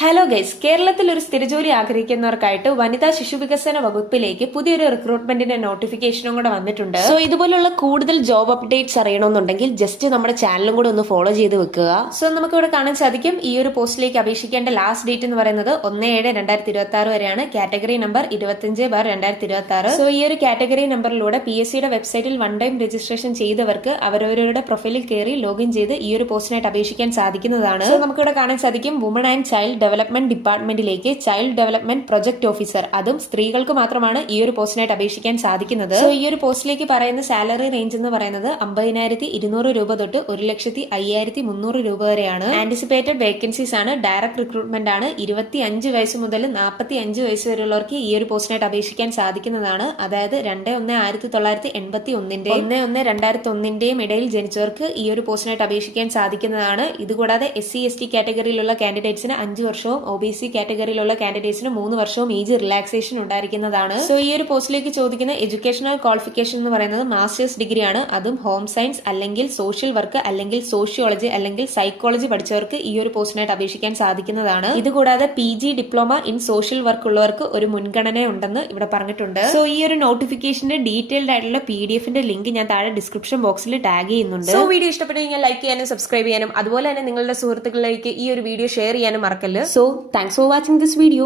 Hello guys, കേരളത്തിൽ ഒരു സ്ഥിരജോലി ആഗ്രഹിക്കുന്നവർക്കായിട്ട് വനിതാ ശിശുവികസന വകുപ്പിലേക്ക് പുതിയൊരു റിക്രൂട്ട്മെന്റിന്റെ നോട്ടിഫിക്കേഷനും കൂടെ വന്നിട്ടുണ്ട്. സോ ഇതുപോലുള്ള കൂടുതൽ ജോബ് അപ്ഡേറ്റ്സ് അറിയണമെന്നുണ്ടെങ്കിൽ ജസ്റ്റ് നമ്മുടെ ചാനലും കൂടെ ഒന്ന് ഫോളോ ചെയ്ത് വെക്കുക. സോ നമുക്ക് ഇവിടെ കാണാൻ സാധിക്കും ഈ ഒരു പോസ്റ്റിലേക്ക് അപേക്ഷിക്കേണ്ട ലാസ്റ്റ് ഡേറ്റ് എന്ന് പറയുന്നത് 1/7/2026 വരെയാണ്. Category number 25/2026. സോ ഈ ഒരു കാറ്റഗറി നമ്പറിലൂടെ PSCയുടെ വെബ്സൈറ്റിൽ വൺ ടൈം രജിസ്ട്രേഷൻ ചെയ്തവർക്ക് അവരവരുടെ പ്രൊഫൈലിൽ കയറി ലോഗിൻ ചെയ്ത് ഈ ഒരു പോസ്റ്റിനായിട്ട് അപേക്ഷിക്കാൻ സാധിക്കുന്നതാണ്. സോ നമുക്കിവിടെ കാണാൻ സാധിക്കും വുമൺ ആൻഡ് ചൈൽഡ് ഡെവലപ്മെന്റ് ഡിപ്പാർട്ട്മെന്റിലേക്ക് ചൈൽഡ് ഡെവലപ്മെന്റ് പ്രൊജക്ട് ഓഫീസർ, അതും സ്ത്രീകൾക്ക് മാത്രമാണ് ഈ ഒരു പോസ്റ്റിനായിട്ട് അപേക്ഷിക്കാൻ സാധിക്കുന്നത്. സോ ഈ ഒരു പോസ്റ്റിലേക്ക് പറയുന്ന സാലറി റേഞ്ച് എന്ന് പറയുന്നത് 50,200 രൂപ തൊട്ട് 1,05,300 രൂപ വരെയാണ്. ആന്റിസിപ്പേറ്റഡ് വേക്കൻസീസ് ആണ്. ഡയറക്ട് റിക്രൂട്ട്മെന്റ് ആണ്. 25 വയസ്സ് മുതൽ 45 വയസ്സ് വരെയുള്ളവർക്ക് ഈ ഒരു പോസ്റ്റിനായിട്ട് അപേക്ഷിക്കാൻ സാധിക്കുന്നതാണ്. അതായത് 2/1/1981 1/1/2001 ഇടയിൽ ജനിച്ചവർക്ക് ഈ ഒരു പോസ്റ്റിനായിട്ട് അപേക്ഷിക്കാൻ സാധിക്കുന്നതാണ്. ഇതുകൂടാതെ SC/ST കാറ്റഗറിയിലുള്ള കാൻഡിഡേറ്റ്സിന് 5 വർഷവും OBC കാറ്റഗറിയിലുള്ള കാൻഡിഡേറ്റ്സിന് 3 വർഷവും ഏജ് റിലാക്സേഷൻ ഉണ്ടായിരിക്കുന്നതാണ്. സോ ഈ ഒരു പോസ്റ്റിലേക്ക് ചോദിക്കുന്ന എഡ്യൂക്കേഷണൽ ക്വാളിഫിക്കേഷൻ എന്ന് പറയുന്നത് മാസ്റ്റേഴ്സ് ഡിഗ്രി ആണ്. അതും ഹോം സയൻസ് അല്ലെങ്കിൽ സോഷ്യൽ വർക്ക് അല്ലെങ്കിൽ സോഷ്യോളജി അല്ലെങ്കിൽ സൈക്കോളജി പഠിച്ചവർക്ക് ഈ ഒരു പോസ്റ്റിനായിട്ട് അപേക്ഷിക്കാൻ സാധിക്കുന്നതാണ്. ഇതുകൂടാതെ PG diploma in social work ഉള്ളവർക്ക് ഒരു മുൻഗണന ഉണ്ടെന്ന് ഇവിടെ പറഞ്ഞിട്ടുണ്ട്. സോ ഈ ഒരു നോട്ടിഫിക്കേഷന്റെ ഡീറ്റെയിൽഡ് ആയിട്ടുള്ള PDFന്റെ ലിങ്ക് ഞാൻ താഴെ ഡിസ്ക്രിപ്ഷൻ ബോക്സിൽ ടാഗ് ചെയ്യുന്നുണ്ട്. സോ വീഡിയോ ഇഷ്ടപ്പെട്ടെങ്കിൽ ലൈക്ക് ചെയ്യാനും സബ്സ്ക്രൈബ് ചെയ്യാനും അതുപോലെ തന്നെ നിങ്ങളുടെ സുഹൃത്തുക്കളിലേക്ക് ഈ ഒരു വീഡിയോ ഷെയർ ചെയ്യാനും മറക്കല്ല്. So thanks for watching this video.